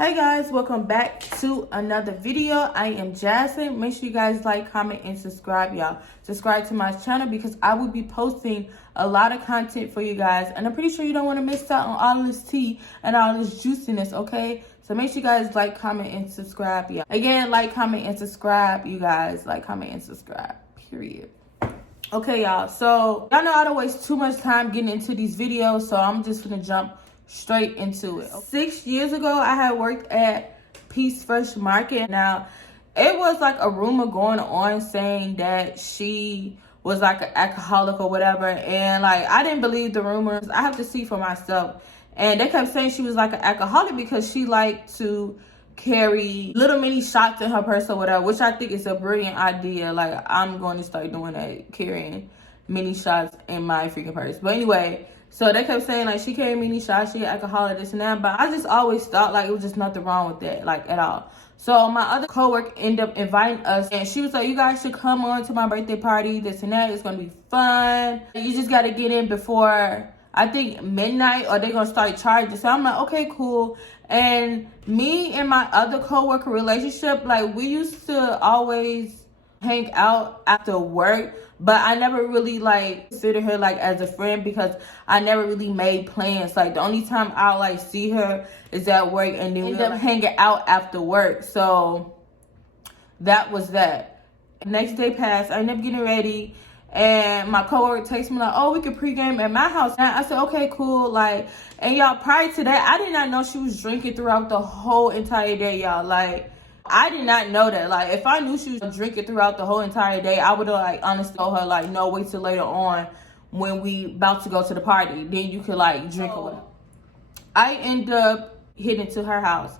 Hey guys, welcome back to another video. I am Jasmine. Make sure you guys like, comment, and subscribe, y'all. Subscribe to my channel because I will be posting a lot of content for you guys. And I'm pretty sure you don't want to miss out on all of this tea and all this juiciness, okay? So make sure you guys like, comment, and subscribe, y'all. Again, like, comment, and subscribe, you guys. Like, comment, and subscribe, period. Okay, y'all. So, y'all know I don't waste too much time getting into these videos, so I'm just going to jump straight into it. 6 years ago, I had worked at Peace Fresh Market. Now, it was like a rumor going on saying that she was like an alcoholic or whatever. And like, I didn't believe the rumors. I have to see for myself. And they kept saying she was like an alcoholic because she liked to carry little mini shots in her purse or whatever, which I think is a brilliant idea. Like, I'm going to start doing that, carrying mini shots in my freaking purse. But anyway, so they kept saying like she carried mini shots, she alcoholic, this and that. But I just always thought like it was just nothing wrong with that, like at all. So my other coworker ended up inviting us, and she was like, "You guys should come on to my birthday party, this and that. It's gonna be fun. You just gotta get in before I think midnight, or they're gonna start charging." So I'm like, okay, cool. And me and my other coworker relationship, like we used to always hang out after work, but I never really like consider her like as a friend because I never really made plans. Like the only time I like see her is at work, and then we end up hanging out after work. So that was that. Next day passed, I ended up getting ready, and my coworker texted me like, "Oh, we could pregame at my house." And I said, "Okay, cool." Like, and y'all, prior to that, I did not know she was drinking throughout the whole entire day, y'all. Like, I did not know that. Like, if I knew she was drinking throughout the whole entire day, I would have like honestly told her like, "No, wait till later on when we about to go to the party. Then you could like drink or whatever." I ended up heading to her house,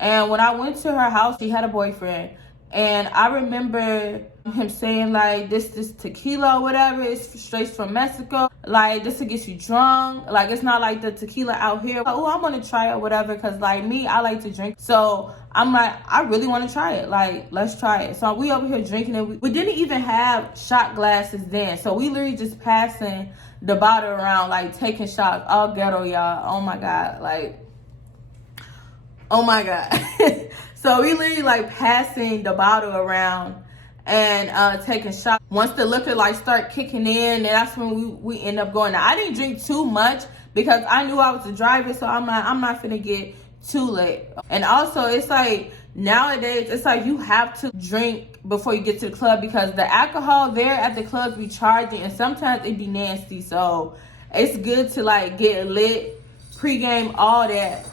and when I went to her house, she had a boyfriend, and I remember him saying like, this tequila or whatever, it's straight from Mexico. Like, this will get you drunk. Like, it's not like the tequila out here. Like, oh, I want to try it or whatever, because like me, I like to drink. So I'm like, I really want to try it. Like, let's try it. So we over here drinking it. We didn't even have shot glasses then. So we literally just passing the bottle around, like taking shots. All ghetto, y'all. Oh my God. Like, oh my God. So we literally like passing the bottle around and taking shots. Once the liquor like start kicking in, and that's when we end up going. Now, I didn't drink too much because I knew I was the driver, so I'm not finna get too late. And also, it's like nowadays, it's like you have to drink before you get to the club because the alcohol there at the clubs be charging, and sometimes it be nasty. So it's good to like get lit, pregame, all that.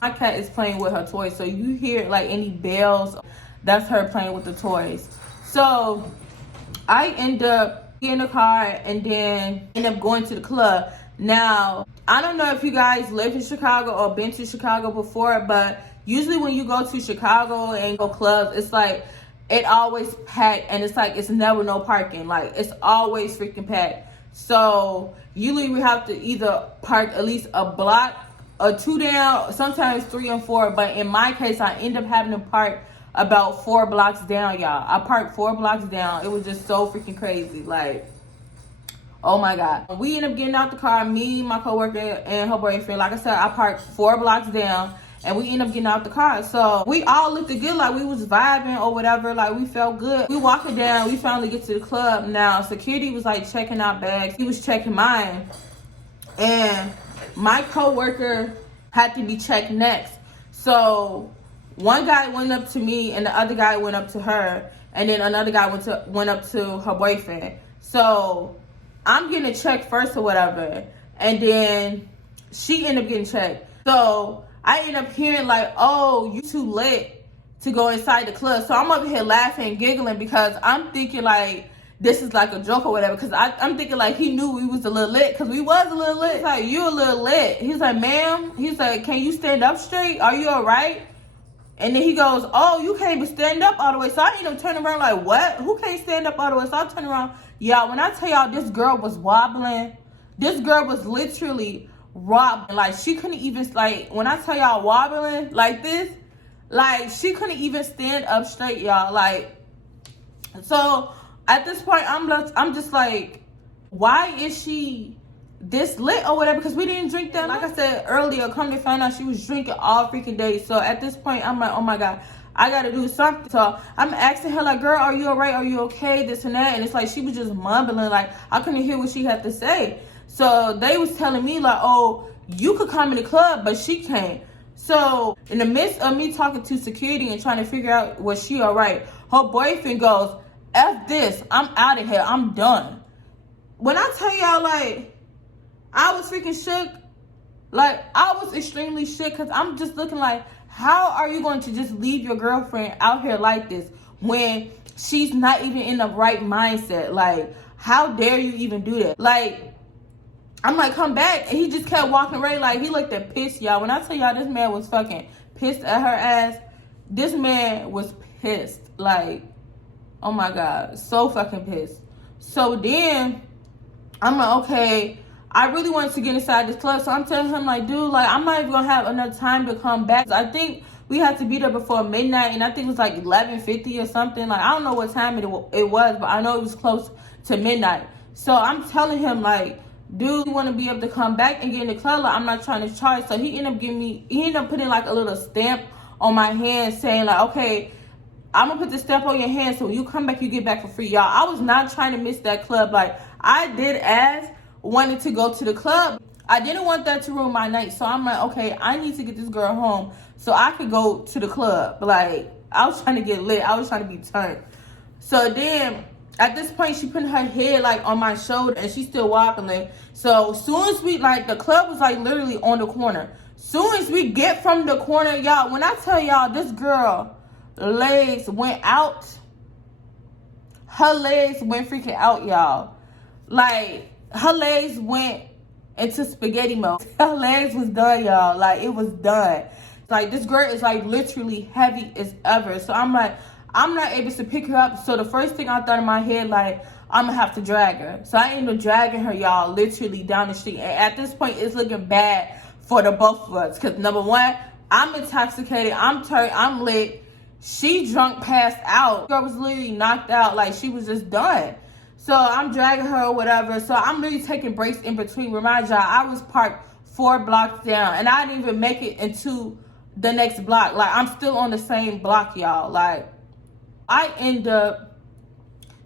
My cat is playing with her toys, so you hear like any bells, that's her playing with the toys. So I end up getting in the car and then end up going to the club. Now, I don't know if you guys live in Chicago or been to Chicago before, but usually when you go to Chicago and go clubs, it's like it always packed, and it's like it's never no parking. Like, it's always freaking packed. So usually we have to either park at least a block or two down, sometimes 3 and 4. But in my case, I end up having to park about 4 blocks down, y'all. I parked 4 blocks down. It was just so freaking crazy. Like, oh my God. We ended up getting out the car, me, my coworker, and her boyfriend. Like I said, I parked 4 blocks down, and we ended up getting out the car. So we all looked good, like we was vibing or whatever. Like, we felt good. We walking down, we finally get to the club. Now, security was like checking our bags. He was checking mine, and my coworker had to be checked next. So one guy went up to me, and the other guy went up to her, and then another guy went up to her boyfriend. So I'm getting a check first or whatever, and then she ended up getting checked. So I end up hearing like, "Oh, you too late to go inside the club." So I'm up here laughing and giggling because I'm thinking like this is like a joke or whatever, because I'm thinking like he knew we was a little lit, because we was a little lit. He's like, "You a little lit." He's like, "Ma'am," he's like, "Can you stand up straight? Are you all right?" And then he goes, "Oh, you can't even stand up all the way." So I end up turning around like, "What? Who can't stand up all the way?" So I turn around. Y'all, when I tell y'all this girl was wobbling, this girl was literally wobbling. Like, she couldn't even, like, when I tell y'all wobbling like this, like, she couldn't even stand up straight, y'all. Like, so at this point, I'm just like, why is she this lit or whatever, because we didn't drink that. Like I said earlier, come to find out she was drinking all freaking day. So at this point, I'm like, oh my God, I gotta do something. So I'm asking her like, girl, are you all right? Are you okay? This and that. And it's like, she was just mumbling. Like, I couldn't hear what she had to say. So they was telling me like, oh, you could come in the club, but she can't. So in the midst of me talking to security and trying to figure out was she all right, her boyfriend goes, F this, I'm out of here, I'm done. When I tell y'all, like, I was freaking shook. Like, I was extremely shook, because I'm just looking like, how are you going to just leave your girlfriend out here like this when she's not even in the right mindset? Like, how dare you even do that? Like, I'm like, come back. And he just kept walking away. Like, he looked at pissed, y'all. When I tell y'all this man was fucking pissed at her ass, this man was pissed. Like, oh my God, so fucking pissed. So then I'm like, okay, I really wanted to get inside this club. So I'm telling him like, dude, like, I'm not even gonna have enough time to come back. I think we had to be there before midnight, and I think it was like 11:50 or something. Like, I don't know what time it was, but I know it was close to midnight. So I'm telling him like, dude, you want to be able to come back and get in the club? Like, I'm not trying to charge. So he ended up putting like a little stamp on my hand saying like, okay, I'm gonna put the stamp on your hand, so when you come back, you get back for free. Y'all, I was not trying to miss that club. Like, I did wanted to go to the club. I didn't want that to ruin my night. So I'm like, okay, I need to get this girl home so I could go to the club. Like, I was trying to get lit. I was trying to be turned. So then at this point, she put her head like on my shoulder, and she's still wobbling. So soon as we, like, the club was like literally on the corner. Soon as we get from the corner, y'all, when I tell y'all, this girl legs went out. Her legs went freaking out, y'all. Like, her legs went into spaghetti mode. Her legs was done, y'all. Like, it was done. Like, this girl is like literally heavy as ever. So I'm like, I'm not able to pick her up. So the first thing I thought in my head, like, I'm gonna have to drag her. So I ended up dragging her, y'all, literally down the street. And at this point, it's looking bad for the both of us. Because number one, I'm intoxicated, I'm turned, I'm lit. She drunk, passed out. Girl was literally knocked out. Like, she was just done. So I'm dragging her or whatever. So I'm really taking breaks in between. Remind y'all, I was parked 4 blocks down, and I didn't even make it into the next block. Like, I'm still on the same block, y'all. Like, I end up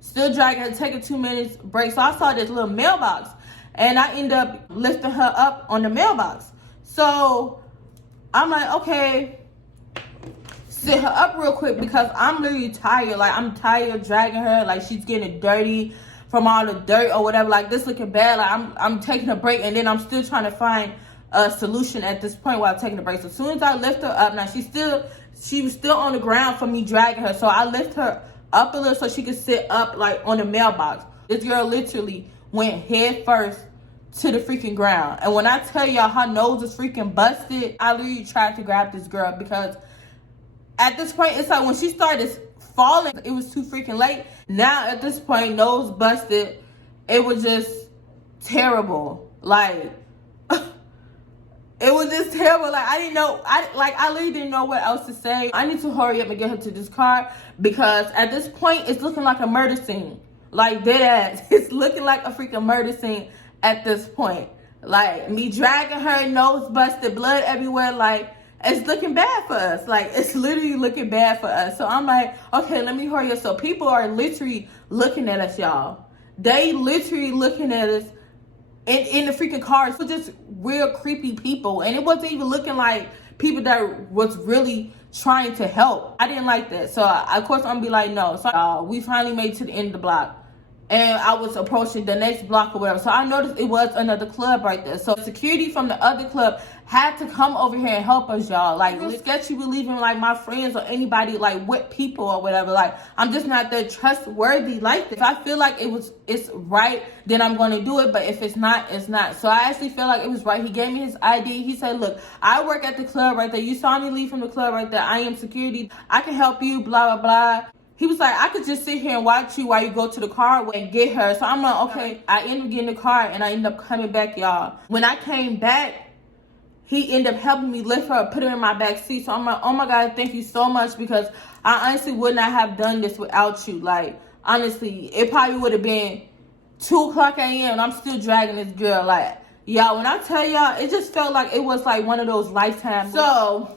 still dragging her, taking 2 minutes break. So I saw this little mailbox, and I end up lifting her up on the mailbox. So I'm like, okay, sit her up real quick, because I'm literally tired. Like, I'm tired of dragging her. Like, she's getting dirty from all the dirt or whatever. Like, this looking bad. Like, I'm taking a break, and then I'm still trying to find a solution at this point while I'm taking a break. So as soon as I lift her up, now she was still on the ground for me dragging her. So I lift her up a little so she could sit up like on the mailbox. This girl literally went head first to the freaking ground. And when I tell y'all her nose is freaking busted, I literally tried to grab this girl, because at this point, it's like when she started falling, it was too freaking late. Now at this point, nose busted, it was just terrible. Like, it was just terrible. Like, I didn't know, I literally didn't know what else to say. I need to hurry up and get her to this car, because at this point, it's looking like a murder scene. Like, dead ass. It's looking like a freaking murder scene at this point. Like, me dragging her, nose busted, blood everywhere. Like, it's looking bad for us. Like, it's literally looking bad for us. So I'm like, okay, let me hurry up. So people are literally looking at us, y'all. They literally looking at us in the freaking cars. It was just real creepy people. And it wasn't even looking like people that was really trying to help. I didn't like that. So, of course, I'm going to be like, no. So, we finally made it to the end of the block. And I was approaching the next block or whatever. So I noticed it was another club right there. So security from the other club had to come over here and help us, y'all. Like, it's sketchy believing like my friends or anybody like with people or whatever. Like, I'm just not that trustworthy like this. If I feel like it's right, then I'm going to do it. But if it's not, it's not. So I actually feel like it was right. He gave me his ID. He said, look, I work at the club right there. You saw me leave from the club right there. I am security. I can help you, blah, blah, blah. He was like, I could just sit here and watch you while you go to the car and get her. So I'm like, okay. I ended up getting the car, and I ended up coming back, y'all. When I came back, he ended up helping me lift her up, put her in my back seat. So I'm like, oh my God, thank you so much, because I honestly would not have done this without you. Like, honestly, it probably would have been 2 o'clock a.m. and I'm still dragging this girl. Like, Y'all, when I tell y'all, it just felt like it was like one of those lifetime. So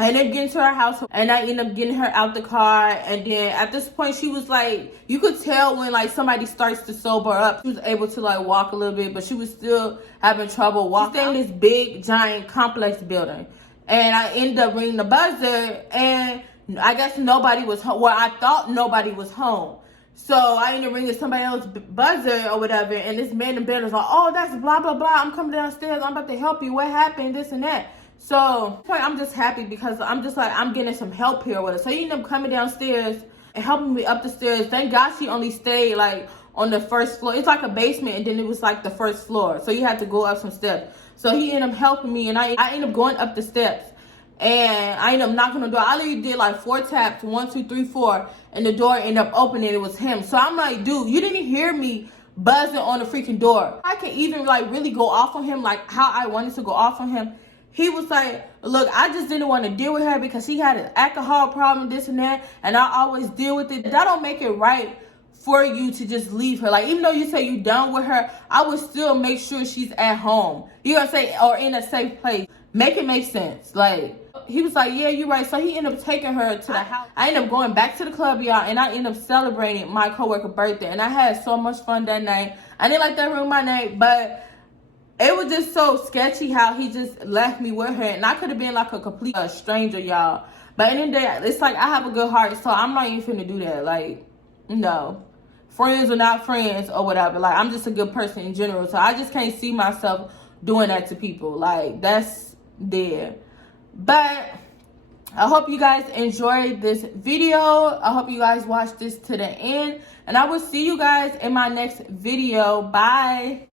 I ended up getting to her house, and I ended up getting her out the car. And then at this point, she was like, you could tell when like somebody starts to sober up. She was able to like walk a little bit, but she was still having trouble walking. She stayed in this big, giant complex building. And I ended up ringing the buzzer, and I guess nobody was home. Well, I thought nobody was home. So I ended up ringing somebody else's buzzer or whatever, and this man in bed was like, oh, that's blah, blah, blah. I'm coming downstairs. I'm about to help you. What happened? This and that. So I'm just happy because I'm just like, I'm getting some help here with her. So he ended up coming downstairs and helping me up the stairs. Thank God she only stayed like on the first floor. It's like a basement, and then it was like the first floor. So you had to go up some steps. So he ended up helping me, and I ended up going up the steps. And I ended up knocking on the door. I literally did like 4 taps, 1, 2, 3, 4, and the door ended up opening. It was him. So I'm like, dude, you didn't hear me buzzing on the freaking door. I could even like really go off on him, like how I wanted to go off on him. He was like, look, I just didn't want to deal with her because she had an alcohol problem, this and that, and I always deal with it. That don't make it right for you to just leave her. Like, even though you say you done with her, I would still make sure she's at home. You know what I'm saying? Or in a safe place. Make it make sense. Like, he was like, yeah, you're right. So he ended up taking her to the house. I ended up going back to the club, y'all, and I ended up celebrating my coworker's birthday. And I had so much fun that night. I didn't like that ruin my night, but it was just so sketchy how he just left me with her. And I could have been like a complete stranger, y'all. But in the day, it's like I have a good heart, so I'm not even finna do that. Like, no. Friends are not friends or whatever. Like, I'm just a good person in general. So I just can't see myself doing that to people. Like, that's dead. But I hope you guys enjoyed this video. I hope you guys watched this to the end. And I will see you guys in my next video. Bye.